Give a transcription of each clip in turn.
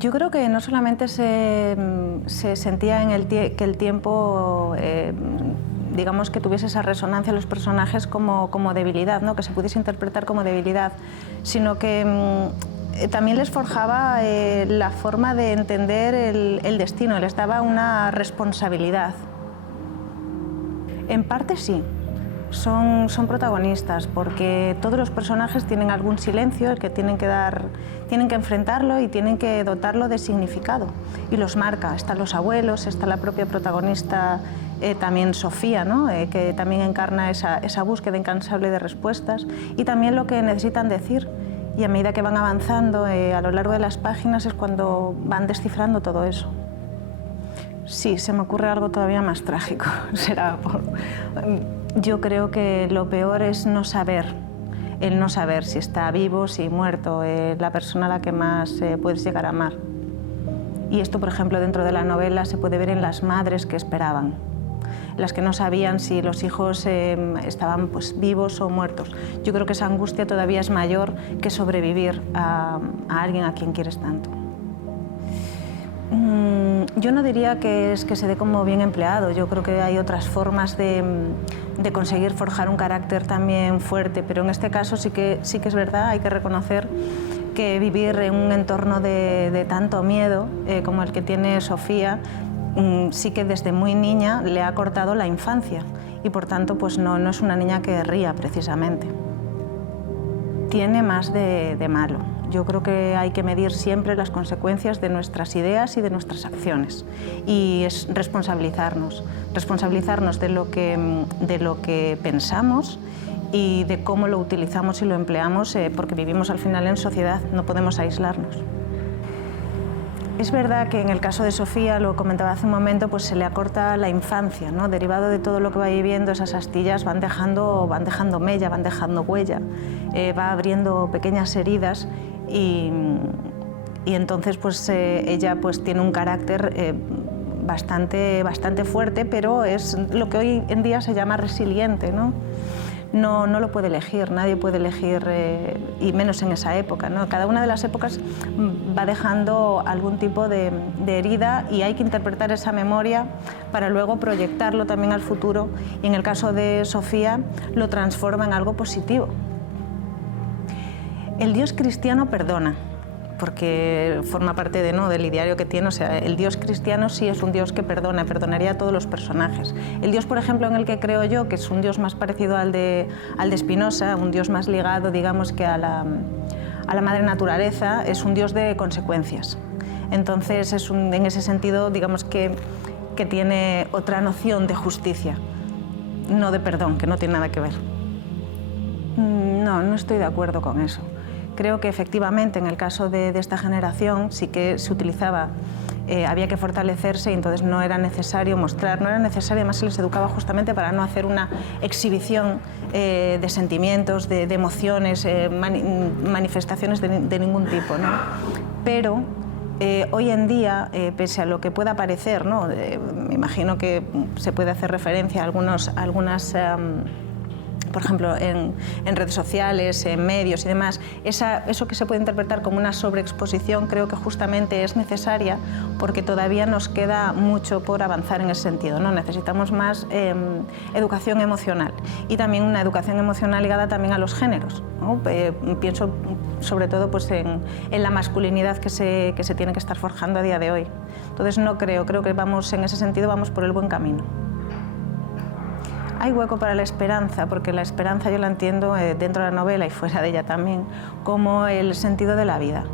Yo creo que no solamente se sentía en que el tiempo, digamos, que tuviese esa resonancia en los personajes como debilidad, ¿no? Que se pudiese interpretar como debilidad, sino que también les forjaba la forma de entender el destino, les daba una responsabilidad. En parte sí. Son protagonistas porque todos los personajes tienen algún silencio que tienen que enfrentarlo y tienen que dotarlo de significado y los marca. Están los abuelos, está la propia protagonista, también Sofía, ¿no? Que también encarna esa búsqueda incansable de respuestas y también lo que necesitan decir. Y a medida que van avanzando a lo largo de las páginas es cuando van descifrando todo eso. Sí, se me ocurre algo todavía más trágico. Yo creo que lo peor es no saber, el no saber si está vivo, si muerto, la persona a la que más puedes llegar a amar. Y esto, por ejemplo, dentro de la novela se puede ver en las madres que esperaban, las que no sabían si los hijos estaban pues, vivos o muertos. Yo creo que esa angustia todavía es mayor que sobrevivir a alguien a quien quieres tanto. Yo no diría que se dé como bien empleado. Yo creo que hay otras formas de conseguir forjar un carácter también fuerte, pero en este caso sí que es verdad, hay que reconocer que vivir en un entorno de tanto miedo como el que tiene Sofía, sí que desde muy niña le ha cortado la infancia y por tanto pues no es una niña que ría precisamente. Tiene más de malo. Yo creo que hay que medir siempre las consecuencias de nuestras ideas y de nuestras acciones y es responsabilizarnos de lo que pensamos y de cómo lo utilizamos y lo empleamos, porque vivimos al final en sociedad, no podemos aislarnos. Es verdad que en el caso de Sofía, lo comentaba hace un momento, pues se le acorta la infancia, ¿no? Derivado de todo lo que va viviendo, esas astillas van dejando mella, van dejando huella, va abriendo pequeñas heridas y entonces pues ella pues tiene un carácter bastante fuerte, pero es lo que hoy en día se llama resiliente, ¿no? No lo puede elegir, nadie puede elegir, y menos en esa época, ¿no? Cada una de las épocas va dejando algún tipo de herida y hay que interpretar esa memoria para luego proyectarlo también al futuro y en el caso de Sofía lo transforma en algo positivo. El Dios cristiano perdona, porque forma parte del ideario que tiene, o sea, el Dios cristiano sí es un Dios que perdonaría a todos los personajes. El Dios, por ejemplo, en el que creo yo, que es un Dios más parecido al de Spinoza, un Dios más ligado, digamos, que a la madre naturaleza, es un Dios de consecuencias. Entonces, en ese sentido, digamos que tiene otra noción de justicia, no de perdón, que no tiene nada que ver. No estoy de acuerdo con eso. Creo que efectivamente en el caso de esta generación sí que se utilizaba, había que fortalecerse y entonces no era necesario mostrar, no era necesario, además se les educaba justamente para no hacer una exhibición de sentimientos, de emociones, manifestaciones de ningún tipo, ¿no? Pero hoy en día, pese a lo que pueda parecer, ¿no? Me imagino que se puede hacer referencia a algunas por ejemplo, en redes sociales, en medios y demás, eso que se puede interpretar como una sobreexposición creo que justamente es necesaria porque todavía nos queda mucho por avanzar en ese sentido, ¿no? Necesitamos más educación emocional y también una educación emocional ligada también a los géneros, ¿no? Pienso sobre todo pues, en la masculinidad que se tiene que estar forjando a día de hoy. Entonces creo que vamos, en ese sentido vamos por el buen camino. Hay hueco para la esperanza, porque la esperanza yo la entiendo dentro de la novela y fuera de ella también, como el sentido de la vida.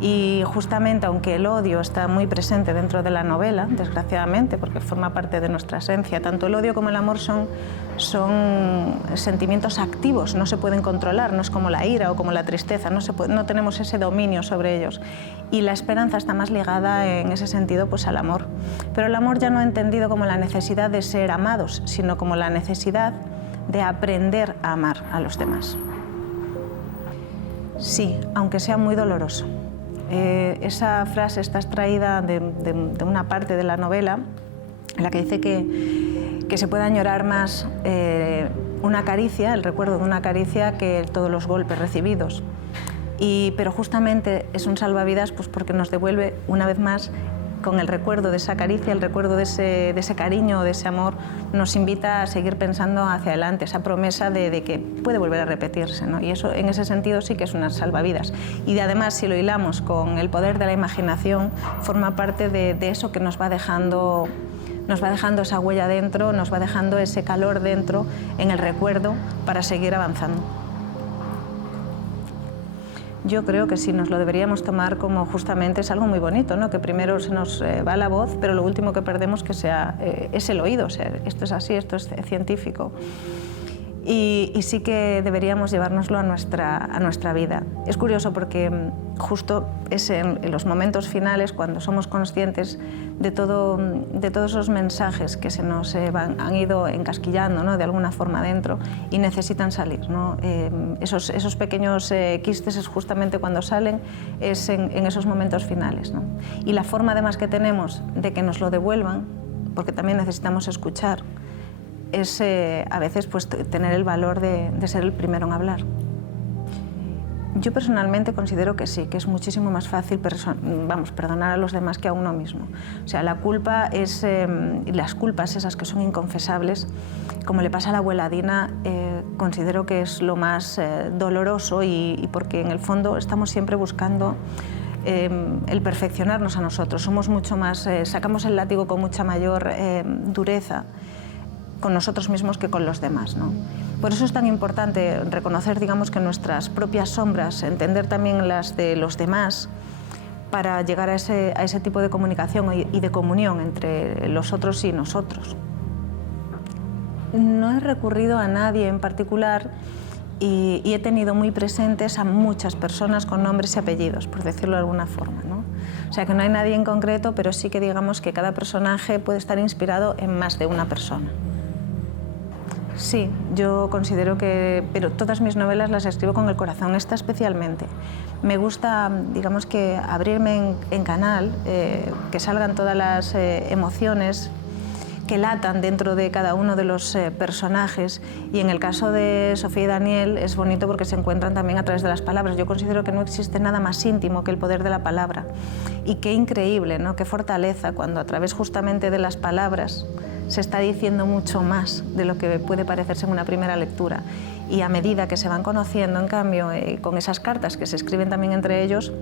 Y justamente, aunque el odio está muy presente dentro de la novela, desgraciadamente, porque forma parte de nuestra esencia, tanto el odio como el amor son sentimientos activos, no se pueden controlar, no es como la ira o como la tristeza, no tenemos ese dominio sobre ellos. Y la esperanza está más ligada en ese sentido pues, al amor. Pero el amor ya no entendido como la necesidad de ser amados, sino como la necesidad de aprender a amar a los demás. Sí, aunque sea muy doloroso. Esa frase está extraída de una parte de la novela en la que dice que se puede añorar más una caricia, el recuerdo de una caricia, que todos los golpes recibidos. Pero justamente es un salvavidas pues porque nos devuelve una vez más con el recuerdo de esa caricia, el recuerdo de ese cariño, de ese amor, nos invita a seguir pensando hacia adelante, esa promesa de que puede volver a repetirse, ¿no? Y eso, en ese sentido, sí que es una salvavidas. Y además, si lo hilamos con el poder de la imaginación, forma parte de eso que nos va dejando esa huella dentro, nos va dejando ese calor dentro, en el recuerdo, para seguir avanzando. Yo creo que sí, nos lo deberíamos tomar como justamente es algo muy bonito, ¿no? Que primero se nos va la voz, pero lo último que perdemos es el oído. O sea, esto es así, esto es científico. Y sí que deberíamos llevárnoslo a nuestra vida. Es curioso porque justo es en los momentos finales, cuando somos conscientes de todos esos mensajes que se nos han ido encasquillando, ¿no? De alguna forma dentro y necesitan salir, ¿no? Esos pequeños quistes es justamente cuando salen, es en esos momentos finales, ¿no? Y la forma además que tenemos de que nos lo devuelvan, porque también necesitamos escuchar, es a veces pues, tener el valor de ser el primero en hablar. Yo personalmente considero que sí, que es muchísimo más fácil perdonar a los demás que a uno mismo. O sea, la culpa es, las culpas esas que son inconfesables, como le pasa a la abuela Dina, considero que es lo más doloroso y porque en el fondo estamos siempre buscando el perfeccionarnos a nosotros. Somos mucho más, sacamos el látigo con mucha mayor dureza con nosotros mismos que con los demás, ¿no? Por eso es tan importante reconocer, digamos, que nuestras propias sombras, entender también las de los demás, para llegar a ese tipo de comunicación y de comunión entre los otros y nosotros. No he recurrido a nadie en particular y he tenido muy presentes a muchas personas con nombres y apellidos, por decirlo de alguna forma, ¿no? O sea, que no hay nadie en concreto, pero sí que digamos que cada personaje puede estar inspirado en más de una persona. Sí, yo considero que, pero todas mis novelas las escribo con el corazón, esta especialmente. Me gusta, digamos que abrirme en canal, que salgan todas las emociones que latan dentro de cada uno de los personajes, y en el caso de Sofía y Daniel es bonito porque se encuentran también a través de las palabras. Yo considero que no existe nada más íntimo que el poder de la palabra, y qué increíble, ¿no? Qué fortaleza cuando a través justamente de las palabras se está diciendo mucho más de lo que puede parecerse en una primera lectura. Y a medida que se van conociendo, en cambio, con esas cartas que se escriben también entre ellos,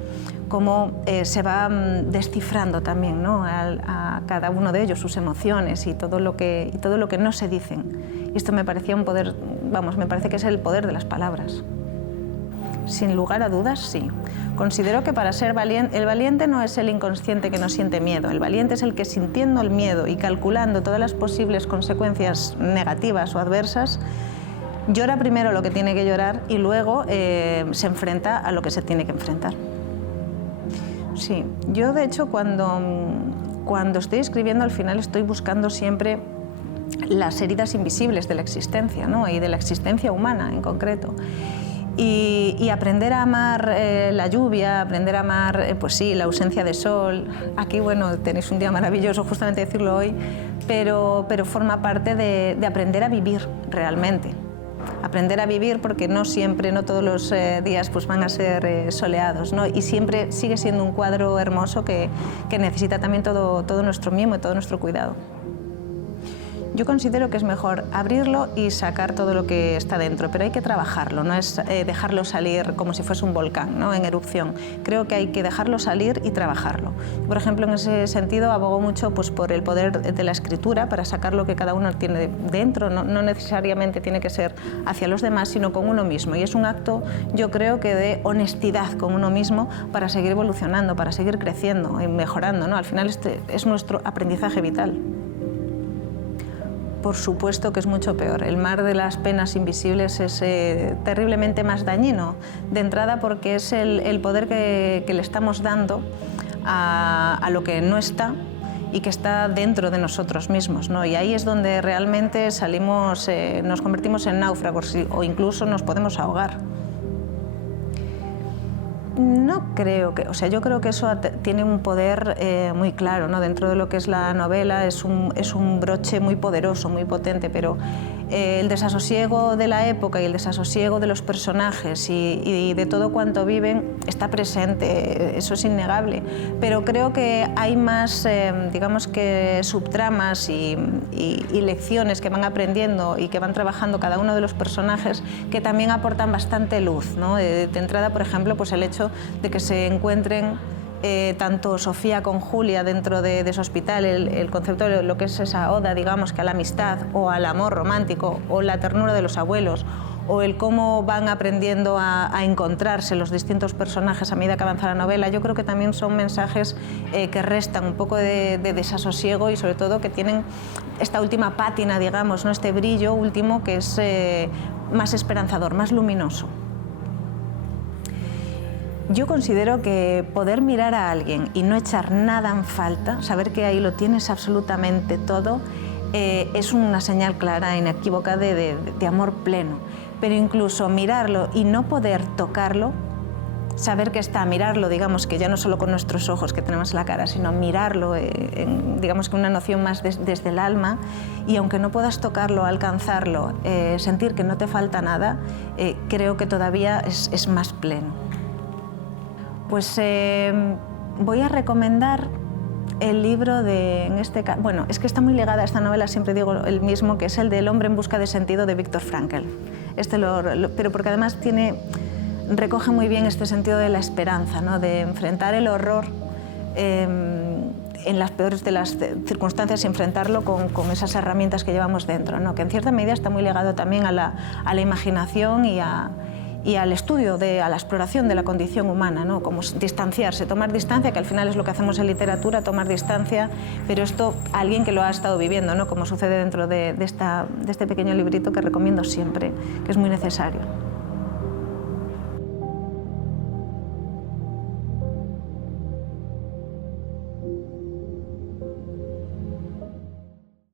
cómo se va descifrando también, ¿no? a cada uno de ellos sus emociones y todo lo que no se dicen. Y esto me parecía un poder, vamos, me parece que es el poder de las palabras. Sin lugar a dudas, sí. Considero que para ser valiente, el valiente no es el inconsciente que no siente miedo. El valiente es el que, sintiendo el miedo y calculando todas las posibles consecuencias negativas o adversas, llora primero lo que tiene que llorar y luego se enfrenta a lo que se tiene que enfrentar. Sí, yo de hecho cuando estoy escribiendo, al final estoy buscando siempre las heridas invisibles de la existencia, ¿no? Y de la existencia humana en concreto. Y aprender a amar la lluvia, aprender a amar, pues sí, la ausencia de sol. Aquí, bueno, tenéis un día maravilloso, justamente decirlo hoy, pero forma parte de aprender a vivir realmente. Aprender a vivir porque no siempre, no todos los días pues van a ser soleados, ¿no? Y siempre sigue siendo un cuadro hermoso que necesita también todo nuestro mimo y todo nuestro cuidado. Yo considero que es mejor abrirlo y sacar todo lo que está dentro, pero hay que trabajarlo, no es dejarlo salir como si fuese un volcán, ¿no? En erupción. Creo que hay que dejarlo salir y trabajarlo. Por ejemplo, en ese sentido abogo mucho pues, por el poder de la escritura para sacar lo que cada uno tiene dentro, no necesariamente tiene que ser hacia los demás, sino con uno mismo. Y es un acto, yo creo, que de honestidad con uno mismo para seguir evolucionando, para seguir creciendo y mejorando, ¿no? Al final este es nuestro aprendizaje vital. Por supuesto que es mucho peor. El mar de las penas invisibles es terriblemente más dañino, de entrada porque es el poder que le estamos dando a lo que no está y que está dentro de nosotros mismos, ¿no? Y ahí es donde realmente salimos, nos convertimos en náufragos o incluso nos podemos ahogar. No creo que, o sea, yo creo que eso tiene un poder muy claro, ¿no? Dentro de lo que es la novela es un broche muy poderoso, muy potente, pero El desasosiego de la época y el desasosiego de los personajes y de todo cuanto viven está presente, eso es innegable, pero creo que hay más, digamos que subtramas y lecciones que van aprendiendo y que van trabajando cada uno de los personajes que también aportan bastante luz, ¿no? De entrada, por ejemplo, pues el hecho de que se encuentren tanto Sofía con Julia dentro de ese hospital, el concepto de lo que es esa oda, digamos, que a la amistad o al amor romántico o la ternura de los abuelos, o el cómo van aprendiendo a encontrarse los distintos personajes a medida que avanza la novela, yo creo que también son mensajes que restan un poco de desasosiego y sobre todo que tienen esta última pátina, digamos, ¿no? Este brillo último que es más esperanzador, más luminoso. Yo considero que poder mirar a alguien y no echar nada en falta, saber que ahí lo tienes absolutamente todo, es una señal clara, inequívoca de amor pleno. Pero incluso mirarlo y no poder tocarlo, saber que está, mirarlo, digamos que ya no solo con nuestros ojos que tenemos en la cara, sino mirarlo, digamos que una noción más desde el alma, y aunque no puedas tocarlo, alcanzarlo, sentir que no te falta nada, creo que todavía es más pleno. Pues voy a recomendar el libro de, en este caso, bueno, es que está muy ligada a esta novela, siempre digo el mismo, que es el del Hombre en busca de sentido de Viktor Frankl. Pero porque además recoge muy bien este sentido de la esperanza, ¿no? De enfrentar el horror en las peores de las circunstancias y enfrentarlo con esas herramientas que llevamos dentro, ¿no? Que en cierta medida está muy ligado también a la imaginación y al estudio, a la exploración de la condición humana, ¿no? Como distanciarse, tomar distancia, que al final es lo que hacemos en literatura, tomar distancia, pero esto alguien que lo ha estado viviendo, ¿no? Como sucede dentro de este pequeño librito que recomiendo siempre, que es muy necesario.